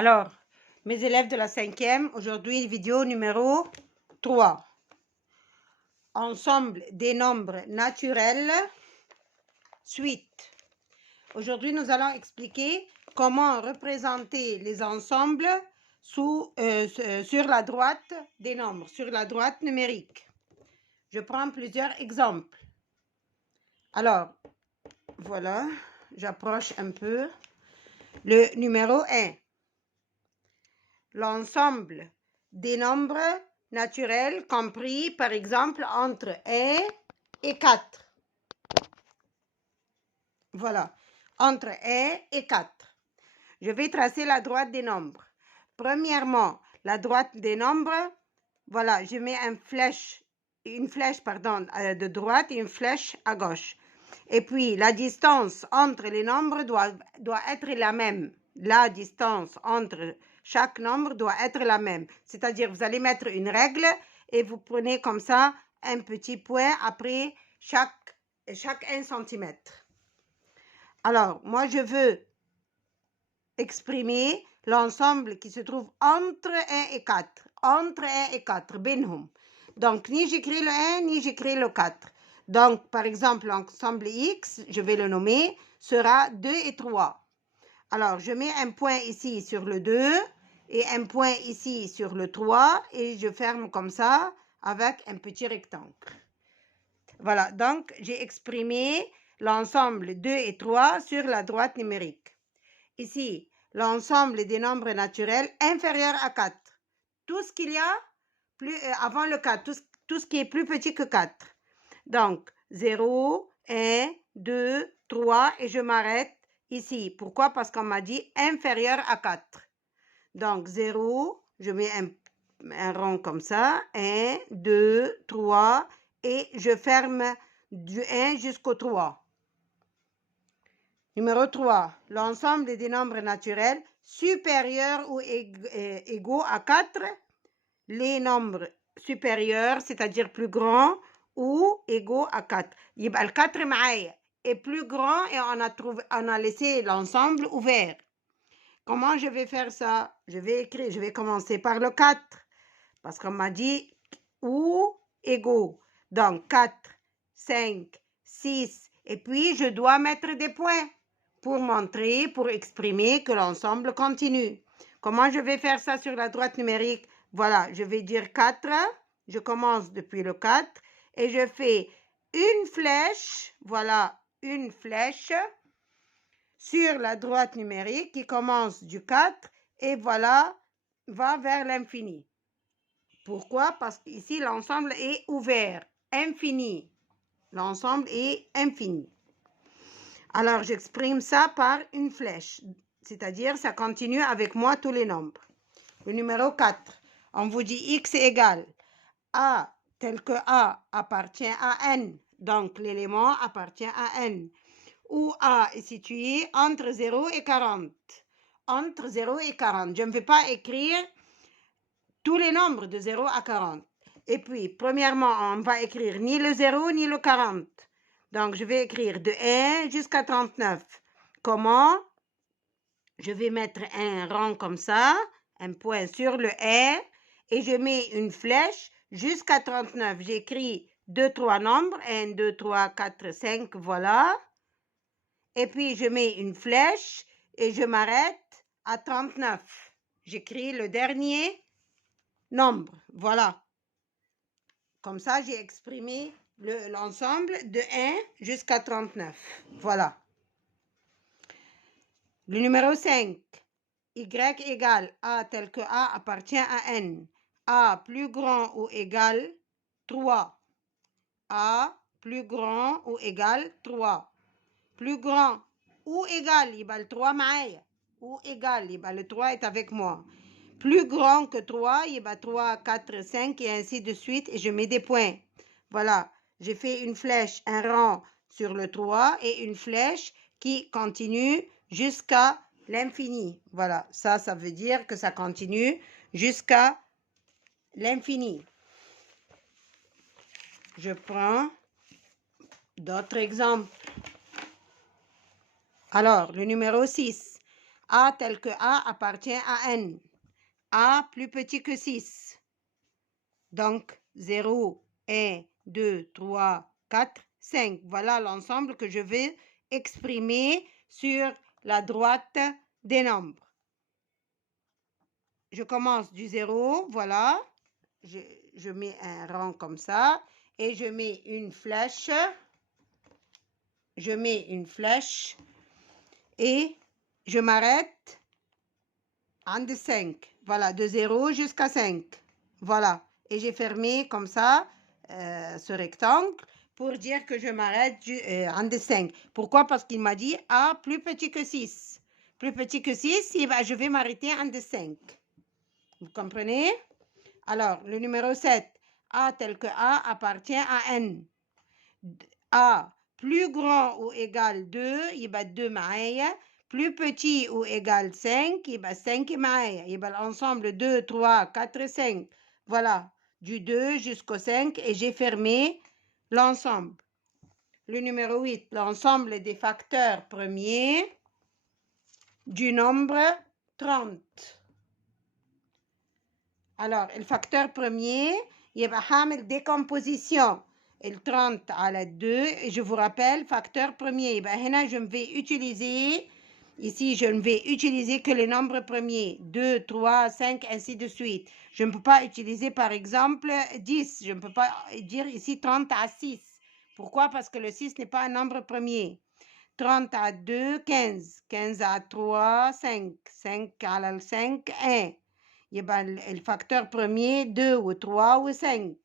Alors, mes élèves de la 5e, aujourd'hui, vidéo numéro 3. Ensemble des nombres naturels, suite. Aujourd'hui, nous allons expliquer comment représenter les ensembles sur la droite des nombres, sur la droite numérique. Je prends plusieurs exemples. Alors, voilà, j'approche un peu. Le numéro 1. L'ensemble des nombres naturels compris, par exemple, entre 1 et 4. Voilà, entre 1 et 4. Je vais tracer la droite des nombres. Premièrement, la droite des nombres, voilà, je mets une flèche de droite et une flèche à gauche. Et puis, la distance entre les nombres doit être la même. La distance entre chaque nombre doit être la même. C'est-à-dire, vous allez mettre une règle et vous prenez comme ça un petit point après chaque 1 cm. Alors, moi, je veux exprimer l'ensemble qui se trouve entre 1 et 4. Entre 1 et 4, binhum. Donc, ni j'écris le 1, ni j'écris le 4. Donc, par exemple, l'ensemble X, je vais le nommer, sera 2 et 3. Alors, je mets un point ici sur le 2 et un point ici sur le 3 et je ferme comme ça avec un petit rectangle. Voilà, donc j'ai exprimé l'ensemble 2 et 3 sur la droite numérique. Ici, l'ensemble des nombres naturels inférieurs à 4. Tout ce qu'il y a avant le 4, tout ce qui est plus petit que 4. Donc, 0, 1, 2, 3 et je m'arrête ici. Pourquoi? Parce qu'on m'a dit inférieur à 4. Donc, 0, je mets un rond comme ça. 1, 2, 3 et je ferme du 1 jusqu'au 3. Numéro 3. L'ensemble des nombres naturels supérieurs ou égaux à 4. Les nombres supérieurs, c'est-à-dire plus grands, ou égaux à 4. يبقى le 4 معايا est plus grand et on a laissé l'ensemble ouvert. Comment je vais faire ça? Je vais commencer par le 4 parce qu'on m'a dit ou égaux. Donc 4, 5, 6 et puis je dois mettre des points pour montrer, pour exprimer que l'ensemble continue. Comment je vais faire ça sur la droite numérique? Voilà, je vais dire 4, je commence depuis le 4 et je fais une flèche, voilà, une flèche sur la droite numérique qui commence du 4 et voilà, va vers l'infini. Pourquoi? Parce qu'ici, l'ensemble est ouvert, infini. L'ensemble est infini. Alors, j'exprime ça par une flèche, c'est-à-dire ça continue avec moi tous les nombres. Le numéro 4, on vous dit x égale a tel que a appartient à n, donc l'élément appartient à n, où a est situé entre 0 et 40. Entre 0 et 40. Je ne vais pas écrire tous les nombres de 0 à 40. Et puis, premièrement, on va écrire ni le 0 ni le 40. Donc, je vais écrire de 1 jusqu'à 39. Comment? Je vais mettre un rond comme ça, un point sur le 1, et je mets une flèche jusqu'à 39. J'écris 2, 3 nombres, 1, 2, 3, 4, 5, voilà. Et puis, je mets une flèche et je m'arrête à 39. J'écris le dernier nombre, voilà. Comme ça, j'ai exprimé l'ensemble de 1 jusqu'à 39. Voilà. Le numéro 5. Y égale A tel que A appartient à N. A plus grand ou égal 3. A plus grand ou égal 3. Plus grand ou égal, يبقى le 3 معايا. Ou égal, يبقى le 3 est avec moi. Plus grand que 3, يبقى 3, 4, 5 et ainsi de suite. Et je mets des points. Voilà, j'ai fait une flèche, un rond sur le 3 et une flèche qui continue jusqu'à l'infini. Voilà, ça veut dire que ça continue jusqu'à l'infini. Je prends d'autres exemples. Alors, le numéro 6. A tel que A appartient à N. A plus petit que 6. Donc, 0, 1, 2, 3, 4, 5. Voilà l'ensemble que je vais exprimer sur la droite des nombres. Je commence du 0, voilà. Je mets un rang comme ça et je mets une flèche. Je mets une flèche et je m'arrête en 5. Voilà, de 0 jusqu'à 5. Voilà. Et j'ai fermé comme ça ce rectangle pour dire que je m'arrête en 5. Pourquoi? Parce qu'il m'a dit A plus petit que 6. Plus petit que 6, je vais m'arrêter en 5. Vous comprenez? Alors, le numéro 7. A tel que A appartient à N. A plus grand ou égal 2, يبقى 2 معايا. Plus petit ou égal 5, يبقى 5 معايا. يبقى l'ensemble 2, 3, 4, 5. Voilà, du 2 jusqu'au 5 et j'ai fermé l'ensemble. Le numéro 8, l'ensemble des facteurs premiers du nombre 30. Alors, le facteur premier, يبقى حامل décomposition. Le 30 على 2, et je vous rappelle, facteur premier. يبقى هنا, je vais utiliser, ici, je ne vais utiliser que les nombres premiers. 2, 3, 5, ainsi de suite. Je ne peux pas utiliser, par exemple, 10. Je ne peux pas dire ici 30 à 6. Pourquoi? Parce que le 6 n'est pas un nombre premier. 30 à 2, 15. 15 à 3, 5. 5 على le 5, 1. يبقى الفاكتور premier 2 ou 3 ou 5.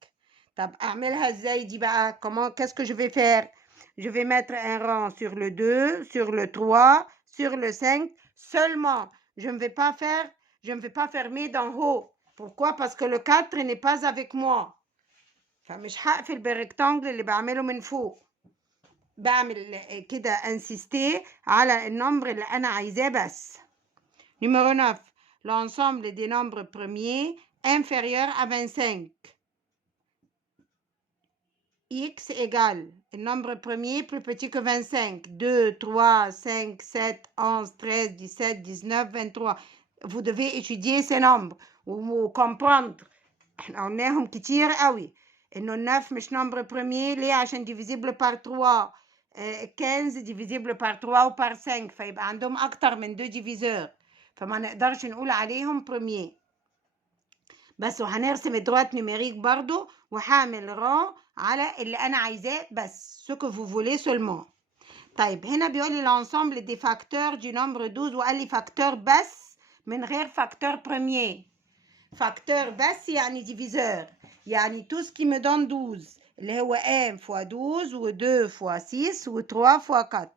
طب اعملها ازاي دي بقى؟ qu'est-ce que je vais faire? Je vais mettre un rang sur le 2, sur le 3, sur le 5 seulement. Je ne vais pas fermer d'en haut. Pourquoi? Parce que le 4 n'est pas avec moi. فمش هقفل بالريكتانجل اللي بعمله من فوق. بعمل كده insister على النمبر اللي انا عايزاه بس. Numéro 9. L'ensemble des nombres premiers inférieurs à 25. X égale le nombre premier plus petit que 25. 2, 3, 5, 7, 11, 13, 17, 19, 23. Vous devez étudier ces nombres وcomprendre. احنا قلناهم كتير قوي. انه 9 مش nombre premier. ليه؟ عشان divisible par 3. 15 divisible par 3 ou par 5. فيبقى عندهم اكتر من 2 diviseurs. فما نقدرش نقول عليهم premier. بس وهنرسم الدروات نيميريك برضو وهعمل ران على اللي انا عايزاه بس ce que vous voulez seulement. طيب هنا بيقول لي l'ensemble des facteurs du nombre 12 وقال لي facteur بس من غير facteur premier. facteur بس يعني diviseur. يعني tout ce qui me donne 12 اللي هو 1 fois 12 و 2 fois 6 و 3 fois 4.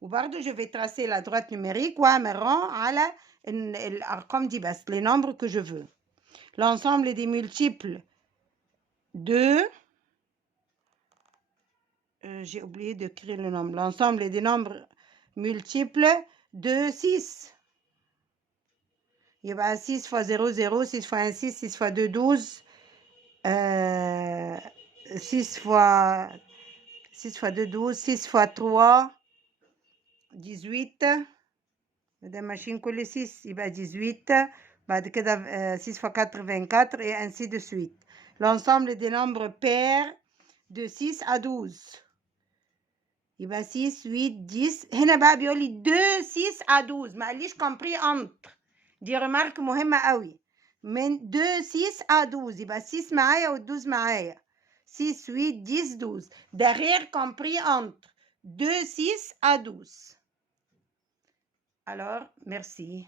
وبرضو je vais tracer la droite numérique واعمل ران على الارقام دي بس les nombres que je veux. L'ensemble des multiples de... j'ai oublié d'écrire le nombre. L'ensemble des nombres multiples de 6. Il y a 6 fois 0, 0, 6 fois 1, 6, 6 fois 2, 12. 6 fois 2, 12, 6 fois 3, 18. بدل ماشيين كل 6 يبقى 18. بعد كده 6 fois 4, 24 et ainsi de suite. L'ensemble des nombres pairs de 6 à 12. يبقى 6, 8, 10. هنا بقى بيقول لي 2, 6 à 12. ما قاليش compris entre. دي remarque مهمة قوي. من 2, 6 à 12. يبقى 6 معايا و 12 معايا. 6, 8, 10, 12. ده غير compris entre. 2, 6 à 12. Alors, merci.